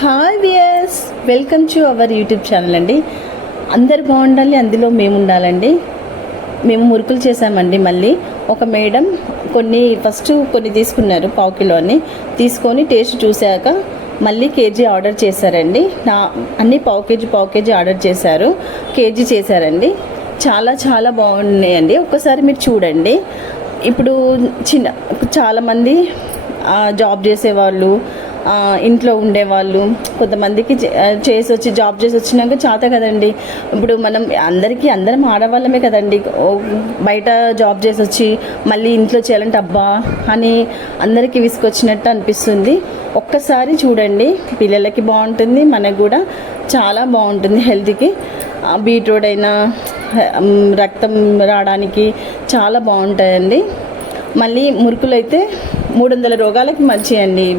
Hi viewers, welcome to our YouTube channel అండి. అందరు బాగుండాలి, అందులో మేము ఉండాలండి. మేము మురుకులు చేసామండి. మళ్ళీ ఒక మేడం ఫస్ట్ కొన్ని తీసుకున్నారు, పావు కిలో అని తీసుకొని టేస్ట్ చూశాక మళ్ళీ కేజీ ఆర్డర్ చేశారండి. అన్నీ పావు కేజీ ఆర్డర్ చేశారు, కేజీ చేశారండి. చాలా చాలా బాగున్నాయండి. ఒక్కసారి మీరు చూడండి. ఇప్పుడు చాలామంది జాబ్ చేసేవాళ్ళు, ఇంట్లో ఉండేవాళ్ళు, కొంతమందికి జాబ్ చేసి వచ్చినాక చేత కదండి. ఇప్పుడు అందరం ఆడవాళ్ళమే కదండి. బయట జాబ్ చేసి వచ్చి మళ్ళీ ఇంట్లో చేయాలంటే అబ్బా అని అందరికీ విసుకొచ్చినట్టు అనిపిస్తుంది. ఒక్కసారి చూడండి, పిల్లలకి బాగుంటుంది, మనకు కూడా చాలా బాగుంటుంది. హెల్త్కి బీట్రూట్ అయినా రక్తం రావడానికి చాలా బాగుంటాయండి. మళ్ళీ మురుకులు అయితే 300 రోగాలకి మంచివి అండి.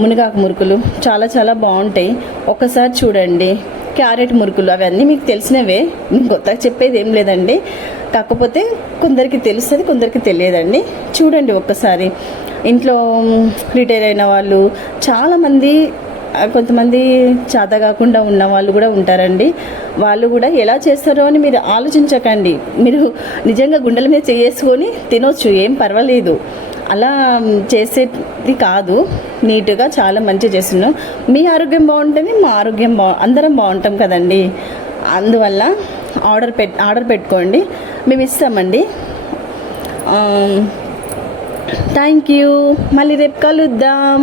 మునగాకు మురుకులు చాలా చాలా బాగుంటాయి. ఒక్కసారి చూడండి. క్యారెట్ మురుకులు అవన్నీ మీకు తెలిసినవే, కొత్తగా చెప్పేది ఏం లేదండి. కాకపోతే కొందరికి తెలుస్తుంది, కొందరికి తెలియదండి. చూడండి ఒక్కసారి. ఇంట్లో రిటైర్ అయిన వాళ్ళు చాలామంది, కొంతమంది చేత కాకుండా ఉన్న వాళ్ళు కూడా ఉంటారండి. వాళ్ళు కూడా ఎలా చేస్తారో అని మీరు ఆలోచించకండి. మీరు నిజంగా గుండెల మీద చేసుకొని తినొచ్చు, ఏం పర్వాలేదు. అలా చేసేది కాదు, నీట్గా చాలా మంచిగా చేస్తున్నాం. మీ ఆరోగ్యం బాగుంటుంది, మా ఆరోగ్యం అందరం బాగుంటాం కదండి. అందువల్ల ఆర్డర్ పెట్టుకోండి, మేము ఇస్తామండి. Thank you. మళ్ళీ రేపు కలుద్దాం.